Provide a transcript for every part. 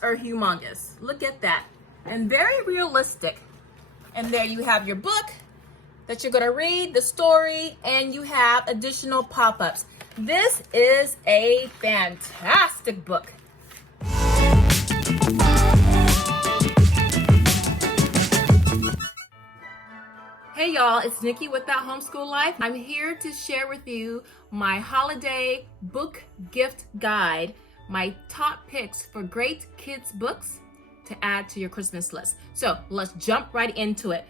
pop-ups are humongous. Look at that. And very realistic. And there you have your book that you're gonna read, the story, and you have additional pop-ups. This is a fantastic book. Hey y'all, it's Niki with That Homeschool Life. I'm here to share with you my holiday book gift guide, my top picks for great kids books to add to your Christmas list. So let's jump right into it.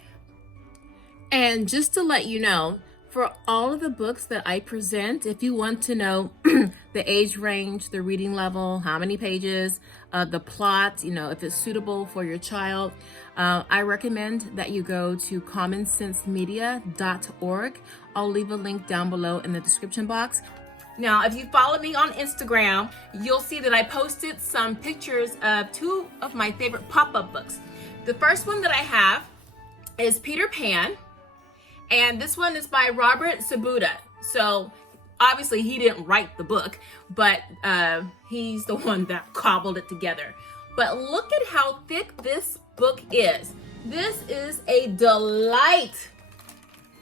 And just to let you know, for all of the books that I present, if you want to know the age range, the reading level, how many pages, the plot, if it's suitable for your child, I recommend that you go to commonsensemedia.org. I'll leave a link down below in the description box. Now, if you follow me on Instagram, you'll see that I posted some pictures of two of my favorite pop-up books. The first one that I have is Peter Pan. And this one is by Robert Sepulveda. So obviously he didn't write the book, but he's the one that cobbled it together. But look at how thick this book is. This is a delight.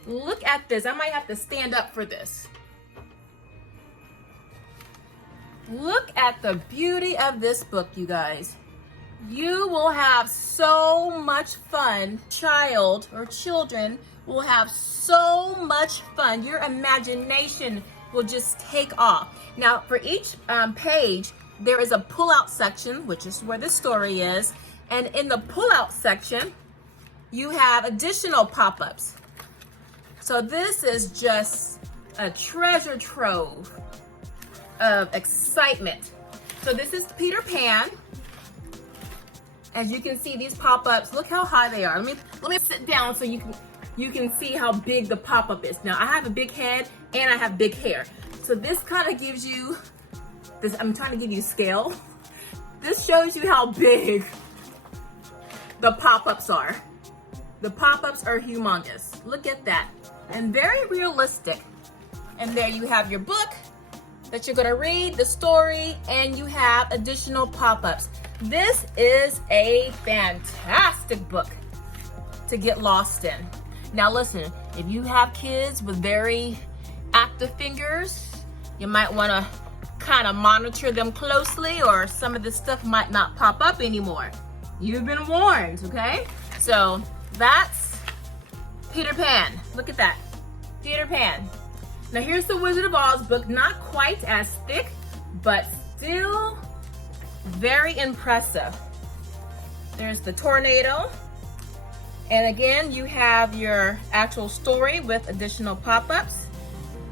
Look at this. I might have to stand up for this. Look at the beauty of this book, you guys. You will have so much fun. Child or children will have so much fun. Your imagination will just take off. Now, for each page, there is a pull-out section, which is where the story is. And in the pull-out section, you have additional pop-ups. So this is just a treasure trove of excitement. So this is Peter Pan. As you can see, these pop-ups, look how high they are. Let me sit down so you can see how big the pop-up is. Now, I have a big head and I have big hair. So this kind of gives you this, I'm trying to give you scale. This shows you how big the pop-ups are. The pop-ups are humongous. Look at that. And very realistic. And there you have your book that you're gonna read, the story, and you have additional pop-ups. This is a fantastic book to get lost in. Now listen, if you have kids with very active fingers, you might want to kind of monitor them closely, or some of this stuff might not pop up anymore. You've been warned, okay? So that's Peter Pan. Look at that, Peter Pan. Now here's the Wizard of Oz book, not quite as thick, but still very impressive. There's the tornado. And again, you have your actual story with additional pop-ups.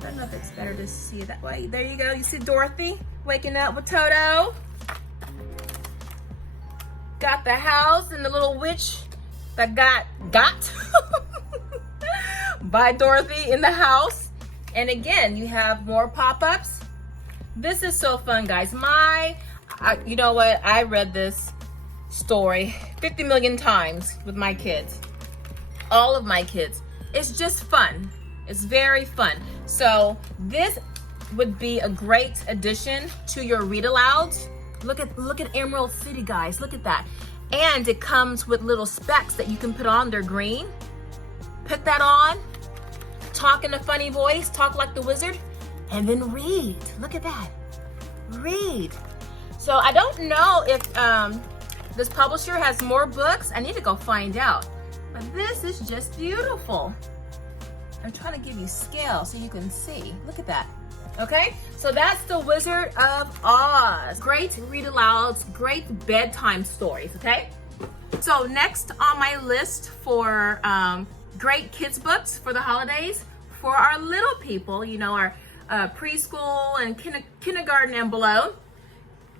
I don't know if it's better to see it that way. There you go. You see Dorothy waking up with Toto. Got the house and the little witch that got by Dorothy in the house. And again, you have more pop-ups. This is so fun, guys. You know what? I read this story 50 million times with my kids. All of my kids. It's just fun. It's very fun. So this would be a great addition to your read alouds. Look at Emerald City, guys. Look at that. And it comes with little specs that you can put on. They're green. Put that on. Talk in a funny voice. Talk like the wizard. And then read. Look at that. Read. So I don't know if this publisher has more books. I need to go find out. But this is just beautiful. I'm trying to give you scale so you can see. Look at that. Okay, so that's the Wizard of Oz. Great read alouds, great bedtime stories, okay? So next on my list for great kids books for the holidays, for our little people, our preschool and kindergarten and below,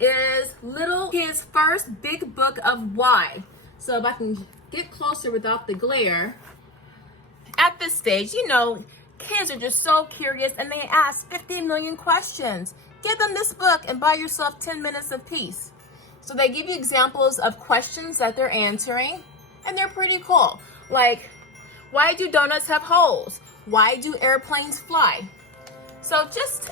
is Little Kids First Big Book of Why. So if I can get closer without the glare. At this stage, kids are just so curious and they ask 15 million questions. Give them this book and buy yourself 10 minutes of peace. So they give you examples of questions that they're answering, and they're pretty cool. Like, why do donuts have holes? Why do airplanes fly? So just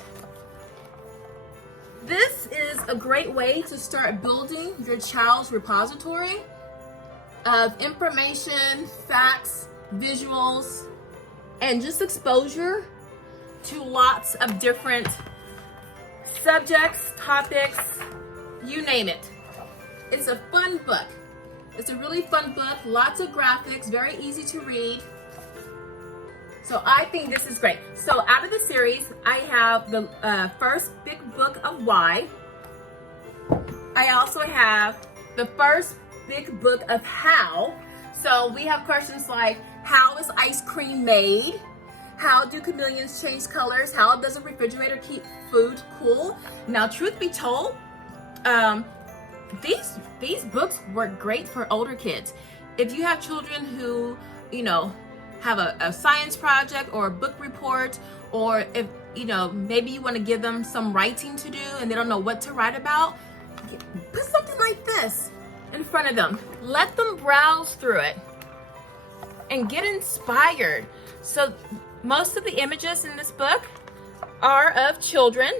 This is a great way to start building your child's repository of information, facts, visuals, and just exposure to lots of different subjects, topics, you name it. It's a fun book. It's a really fun book, lots of graphics, very easy to read. So I think this is great. So out of the series, I have the first big book of Why. I also have the first big book of How. So we have questions like, how is ice cream made? How do chameleons change colors? How does a refrigerator keep food cool? Now, truth be told, these books work great for older kids. If you have children who, you know, have a science project or a book report, or if, you know, maybe you want to give them some writing to do and they don't know what to write about, put something like this in front of them. Let them browse through it and get inspired. So most of the images in this book are of children,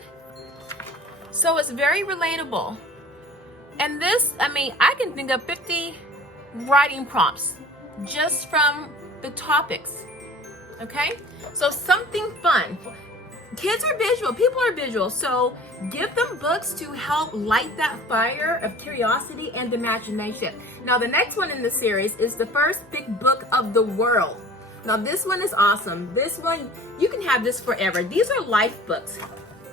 so it's very relatable. And this, I mean, I can think of 50 writing prompts just from the topics, okay? So something fun. Kids are visual, people are visual, so give them books to help light that fire of curiosity and imagination. Now, the next one in the series is the first big book of the world. Now, this one is awesome. This one, you can have this forever. These are life books,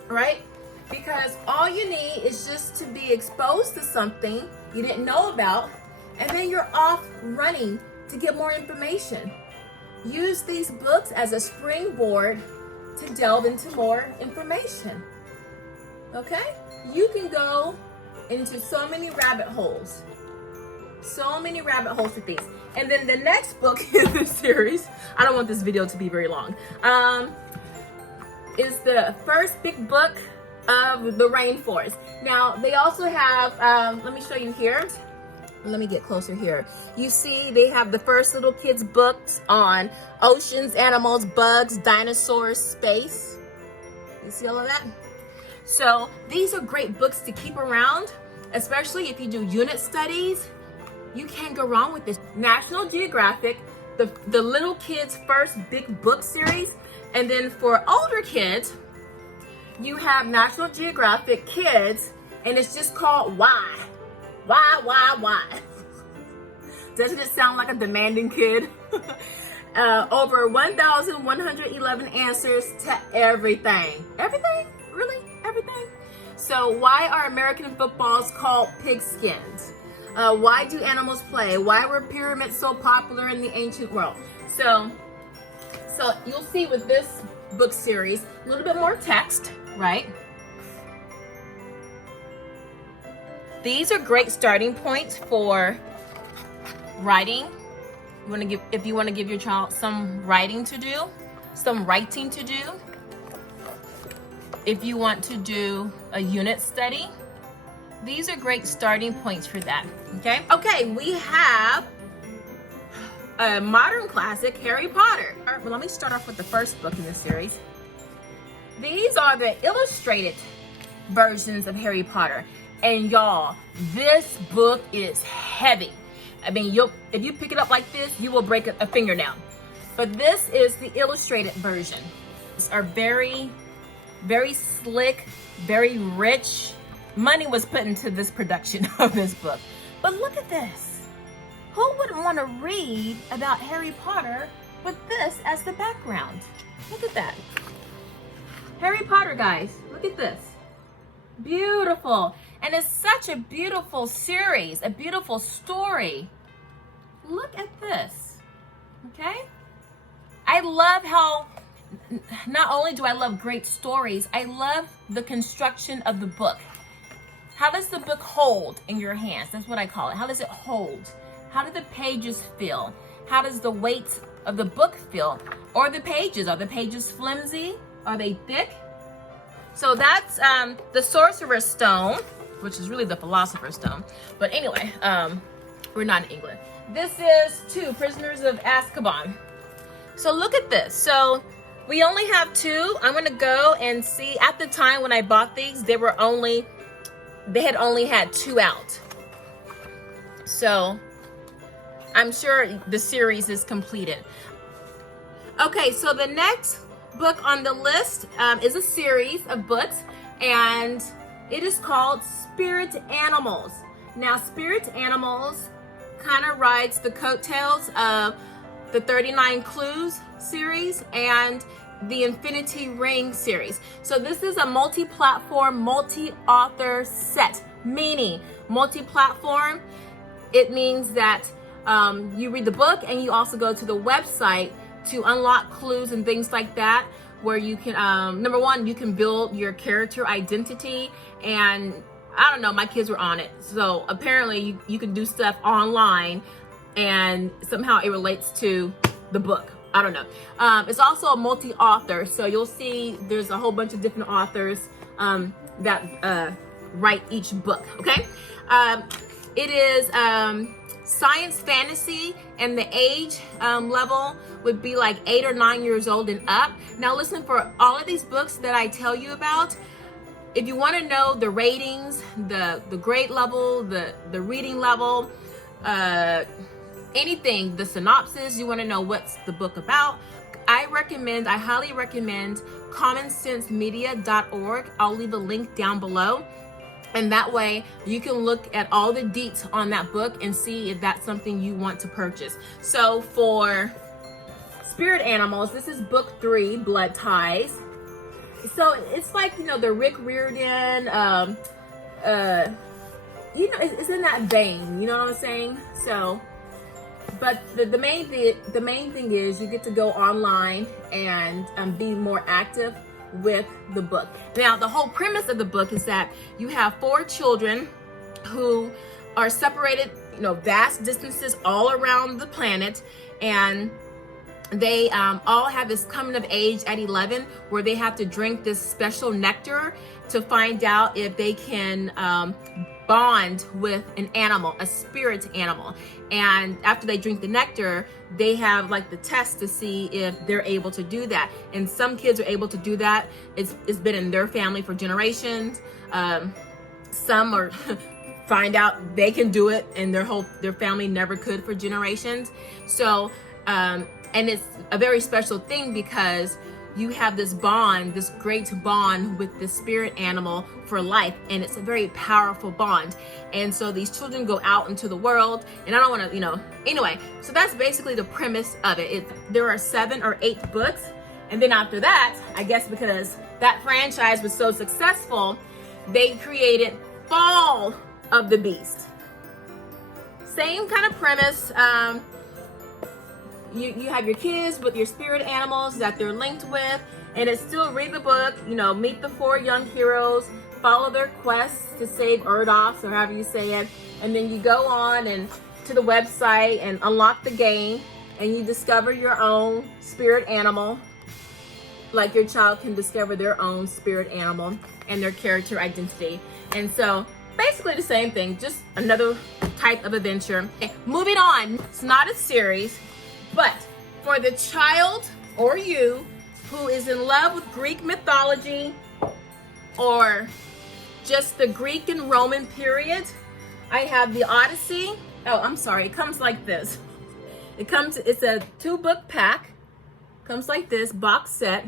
right? Because all you need is just to be exposed to something you didn't know about, and then you're off running to get more information. Use these books as a springboard to delve into more information. Okay? You can go into so many rabbit holes. So many rabbit holes with these. And then the next book in this series, I don't want this video to be very long, is the first big book of the rainforest. Now, they also have, let me show you here. Let me get closer here. You see, they have the first little kids' books on oceans, animals, bugs, dinosaurs, space. You see all of that? So these are great books to keep around, especially if you do unit studies. You can't go wrong with this. National Geographic, the little kids' first big book series. And then for older kids, you have National Geographic Kids, and it's just called Why? Why? Doesn't it sound like a demanding kid? Over 1,111 answers to everything. Everything? Really? Everything? So why are American footballs called pigskins? Why do animals play? Why were pyramids so popular in the ancient world? So you'll see with this book series, a little bit more text, right? These are great starting points for writing. If you want to give your child some writing to do, some writing to do. If you want to do a unit study, these are great starting points for that, okay? Okay, we have a modern classic, Harry Potter. Well, let me start off with the first book in this series. These are the illustrated versions of Harry Potter. And y'all, this book is heavy. I mean, if you pick it up like this, you will break a fingernail. But this is the illustrated version. These are very, very slick, very rich. Money was put into this production of this book. But look at this. Who wouldn't want to read about Harry Potter with this as the background? Look at that. Harry Potter, guys, look at this. Beautiful. And it's such a beautiful series, a beautiful story. Look at this, okay? I love how, not only do I love great stories, I love the construction of the book. How does the book hold in your hands? That's what I call it. How does it hold? How do the pages feel? How does the weight of the book feel? Or the pages, are the pages flimsy? Are they thick? So that's the Sorcerer's Stone, which is really the Philosopher's Stone. But anyway, we're not in England. This is 2 Prisoners of Azkaban. So look at this. So We only have 2. I'm gonna go and see. At the time when I bought these, they had only had 2 out. So I'm sure the series is completed. Okay, so the next book on the list is a series of books, and it is called Spirit Animals. Now, Spirit Animals kind of rides the coattails of the 39 Clues series and the Infinity Ring series. So this is a multi-platform, multi-author set, meaning multi-platform. It means that you read the book and you also go to the website to unlock clues and things like that, where you can, number one, you can build your character identity. And I don't know, my kids were on it. So apparently you can do stuff online and somehow it relates to the book. I don't know. It's also a multi-author. So you'll see there's a whole bunch of different authors that write each book, okay? It is science fantasy, and the age level would be like 8 or 9 years old and up. Now listen, for all of these books that I tell you about, if you want to know the ratings, the grade level, the reading level, anything, the synopsis, you want to know what's the book about, I highly recommend commonsensemedia.org. I'll leave a link down below. And that way you can look at all the deets on that book and see if that's something you want to purchase. So for Spirit Animals, this is book 3, Blood Ties. So it's like, you know, the Rick Riordan, you know, it's in that vein, you know what I'm saying? So, but the main thing is you get to go online and be more active with the book. Now, the whole premise of the book is that you have 4 children who are separated, you know, vast distances all around the planet, and they all have this coming of age at 11 where they have to drink this special nectar to find out if they can bond with an animal, a spirit animal. And after they drink the nectar, they have like the test to see if they're able to do that. And some kids are able to do that. It's been in their family for generations. Some are find out they can do it and their family never could for generations. So and it's a very special thing because you have this bond, this great bond with the spirit animal for life, and it's a very powerful bond. And so these children go out into the world, and I don't want to, you know, anyway, so that's basically the premise of it. There are 7 or 8 books, and then after that, I guess because that franchise was so successful, they created Fall of the Beast. Same kind of premise. You have your kids with your spirit animals that they're linked with, and it's still read the book, you know, meet the 4 young heroes, follow their quests to save Erdos, or however you say it, and then you go on and to the website and unlock the game, and you discover your own spirit animal, like your child can discover their own spirit animal and their character identity. And so basically the same thing, just another type of adventure. Okay, moving on, it's not a series, but for the child or you who is in love with Greek mythology or just the Greek and Roman period, I have the Odyssey. Oh, I'm sorry, it comes like this. It's a 2-book pack. Comes like this, box set.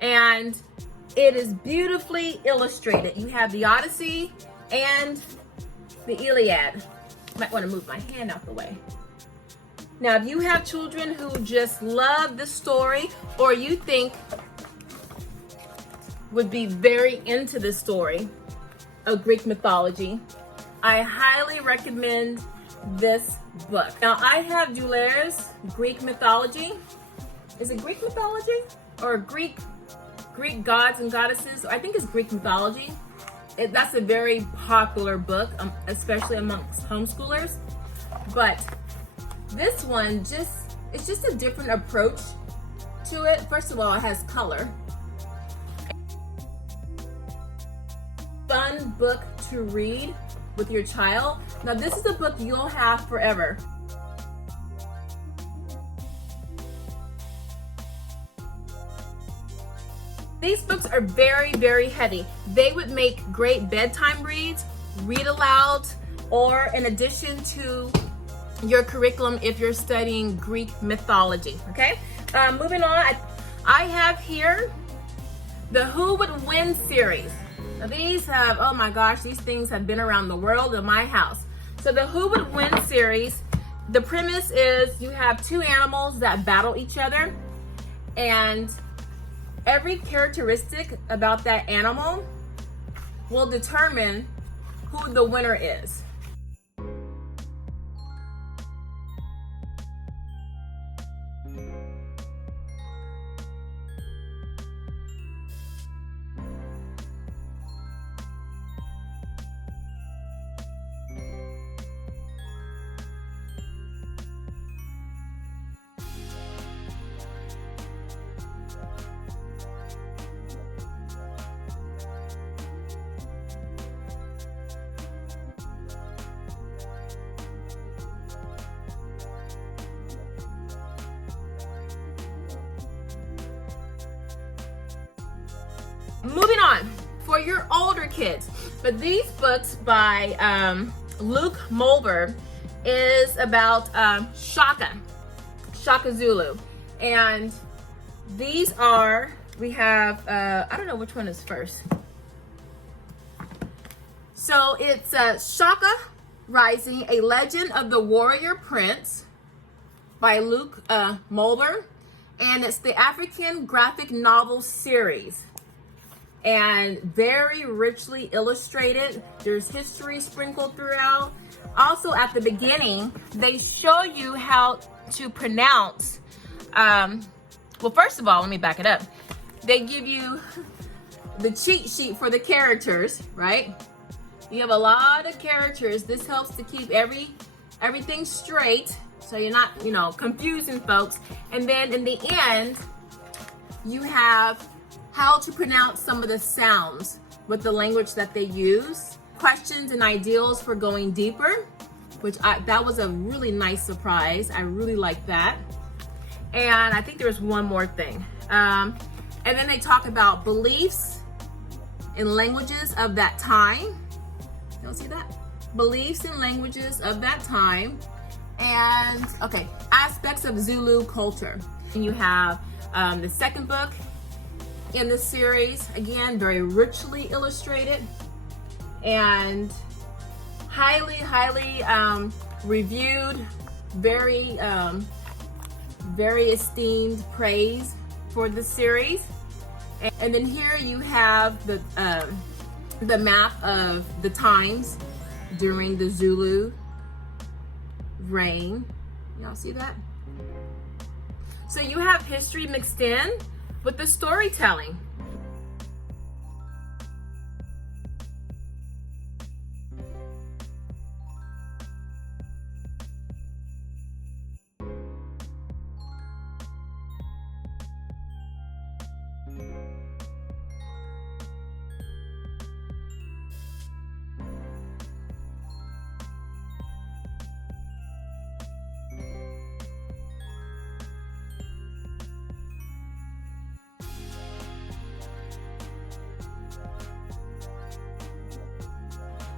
And it is beautifully illustrated. You have the Odyssey and the Iliad. Might want to move my hand out the way. Now, if you have children who just love the story, or you think would be very into the story of Greek mythology, I highly recommend this book. Now, I have Duler's Greek Mythology. Is it Greek mythology or Greek gods and goddesses? I think it's Greek mythology. That's a very popular book, especially amongst homeschoolers. But this one it's just a different approach to it. First of all, it has color. Fun book to read with your child. Now, this is a book you'll have forever. These books are very, very heavy. They would make great bedtime reads, read aloud, or in addition to your curriculum if you're studying Greek mythology, okay? Moving on, I have here the Who Would Win series. Now these have, oh my gosh, these things have been around the world in my house. So the Who Would Win series, the premise is you have two animals that battle each other, and every characteristic about that animal will determine who the winner is. Moving on, for your older kids, but these books by Luke Mulver is about Shaka Zulu, and these are, we have, I don't know which one is first. So it's Shaka Rising, A Legend of the Warrior Prince by Luke Mulver, and it's the African graphic novel series. And very richly illustrated. There's history sprinkled throughout. Also at the beginning, they show you how to pronounce, well, first of all, let me back it up. They give you the cheat sheet for the characters, right? You have a lot of characters. This helps to keep everything straight, so you're not, confusing folks. And then in the end, you have how to pronounce some of the sounds with the language that they use, questions and ideals for going deeper, which that was a really nice surprise. I really like that. And I think there's one more thing. And then they talk about beliefs in languages of that time. You don't see that? Beliefs in languages of that time. And, okay, aspects of Zulu culture. And you have the second book in the series, again, very richly illustrated and highly reviewed, very esteemed praise for the series. And then here you have the map of the times during the Zulu reign. Y'all see that? So you have history mixed in with the storytelling.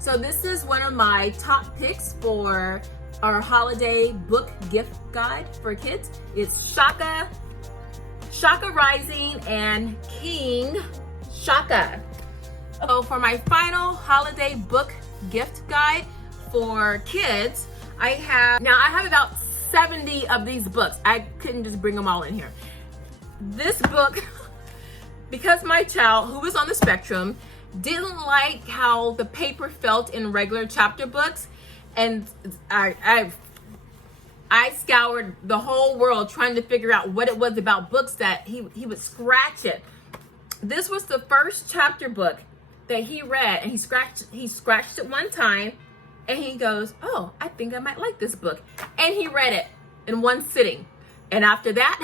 So this is one of my top picks for our holiday book gift guide for kids. It's Shaka Rising and King Shaka. So for my final holiday book gift guide for kids, I have about 70 of these books. I couldn't just bring them all in here. This book, because my child, who is on the spectrum, didn't like how the paper felt in regular chapter books, and I scoured the whole world trying to figure out what it was about books that he would scratch it. This was the first chapter book that he read, and he scratched it one time, and he goes, "Oh, I think I might like this book," and he read it in one sitting. And after that,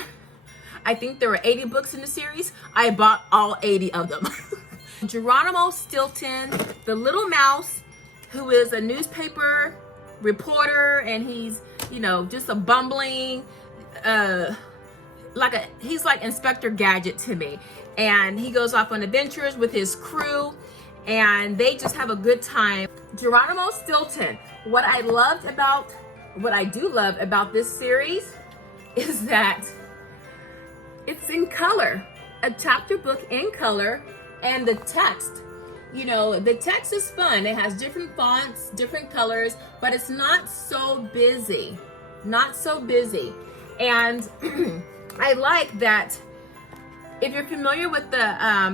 I think there were 80 books in the series. I bought all 80 of them. Geronimo Stilton, the little mouse, who is a newspaper reporter, and he's, just a bumbling, he's like Inspector Gadget to me. and he goes off on adventures with his crew, and they just have a good time. Geronimo Stilton. What I do love about this series is that it's in color, a chapter book in color, and the text. You know, the text is fun. It has different fonts, different colors, but it's not so busy. Not so busy. And I like that. If you're familiar with the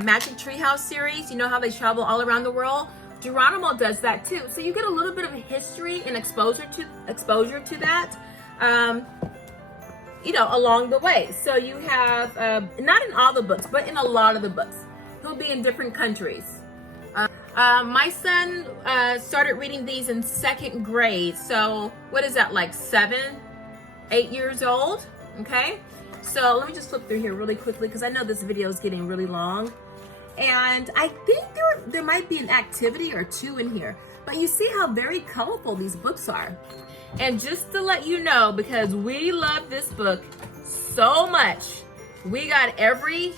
Magic Treehouse series, you know how they travel all around the world? Geronimo does that too. So you get a little bit of history and exposure to that, you know, along the way. So you have, not in all the books, but in a lot of the books. He'll be in different countries. My son started reading these in 2nd grade. So what is that, like 7, 8 years old? Okay. So let me just flip through here really quickly because I know this video is getting really long. And I think there might be an activity or 2 in here. But you see how very colorful these books are. And just to let you know, because we love this book so much, we got every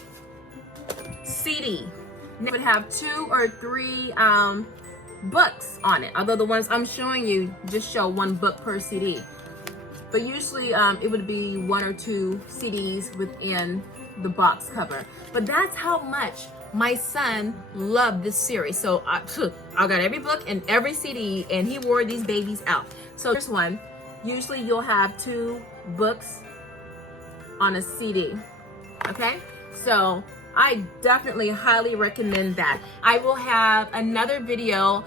CD. It would have 2 or 3 books on it. Although the ones I'm showing you just show 1 book per CD. But usually it would be 1 or 2 CDs within the box cover. But that's how much my son loved this series. So I got every book and every CD, and he wore these babies out. So here's one. Usually you'll have 2 books on a CD. Okay? So I definitely highly recommend that. I will have another video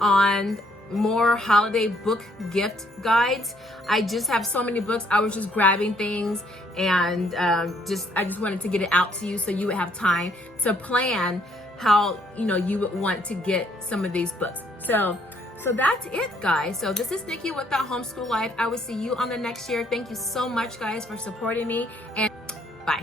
on more holiday book gift guides. I just have so many books. I was just grabbing things, and I just wanted to get it out to you so you would have time to plan how, you know, you would want to get some of these books. So that's it, guys. So this is Niki with the Homeschool Life. I will see you on the next year. Thank you so much, guys, for supporting me, and bye.